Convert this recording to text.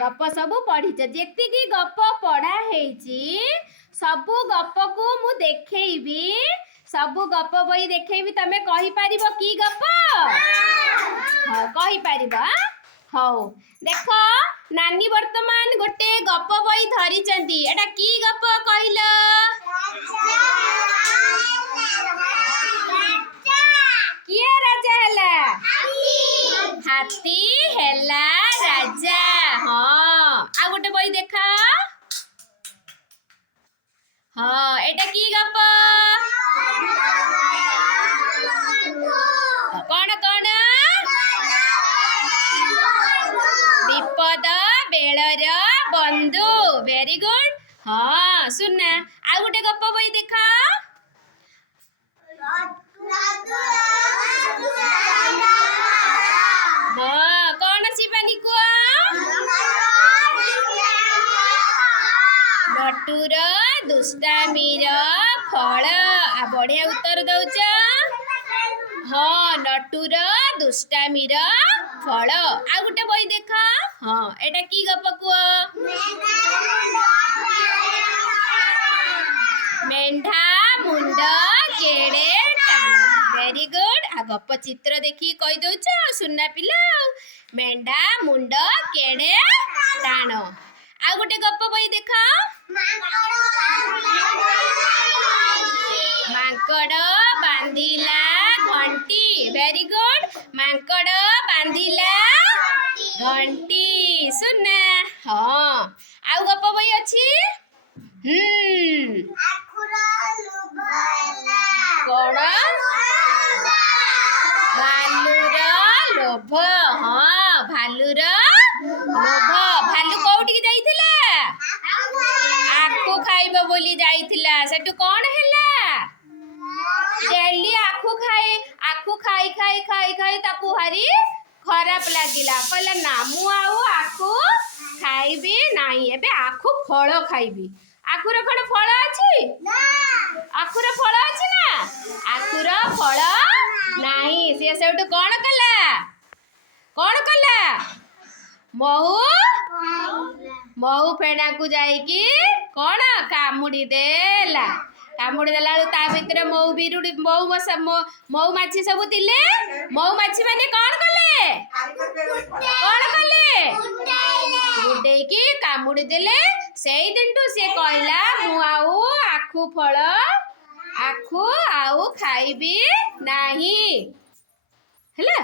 गप सब पढ़ी जेतिकी गप पढ़ा हेची सबु गप को मु देखैबी सबु गप बही देखैबी तमे कहि पारिबो की गप हां कहि पारिबो हौ देख नानी वर्तमान गोटे गप बही धरी चंदी एटा की गप कहिलो किए राजा हला हाथी हेला राजा हाँ आ गोटे बही देखा हाँ एटा की गप कौन कौन विपद बेलर बंधु वेरी गुड हाँ सुनना आ गोटे गप बही देखा हाँ कौन शिवानी को नटुर दुष्टामीर फल आ बढ़िया उत्तर दौच हाँ नटुर दुष्टामीर फल आ गोटे बही देख हाँ एटा की गप कुह मेंढा मुंड केड़े वेरी गुड आ गप चित्र देखी कही दौच सुनना पिला मेंढा मुंड केड़े टाण आ गोटे गप बही देख मांकड़ बांधिला घंटी वेरी गुड मांकड़ बांधिला घंटी सुनना हाँ आउ गप बही अछि कौन भालुर लोभ हाँ भालुर लोभ भालु कोउठी जाइथिला आखु खाइबो बोली जाइथिला सेटु कोन हैला डेली आखु खाई खाई खाई खाई ताकू हारी खराब लागिला कहला ना मु आउ आखु खाइबी नाही एबे आखु फळ खाइबी आखुर कोन फळ अछि ना आखुर फळ अछि ना आखुर फळ नाही से सेटु कोन कला महू फेणा को जाइकी कौन कामुड़ी देला कामुड़ी देला ता भितर मऊ बिरुड़ी मऊ माछी सब थिले मऊ माछी माने कौन कले गुडेकी कामुड़ी देले सेई दिनटू से कहला मु आउ आखु फल आखु आउ खाइबी नाही हैला।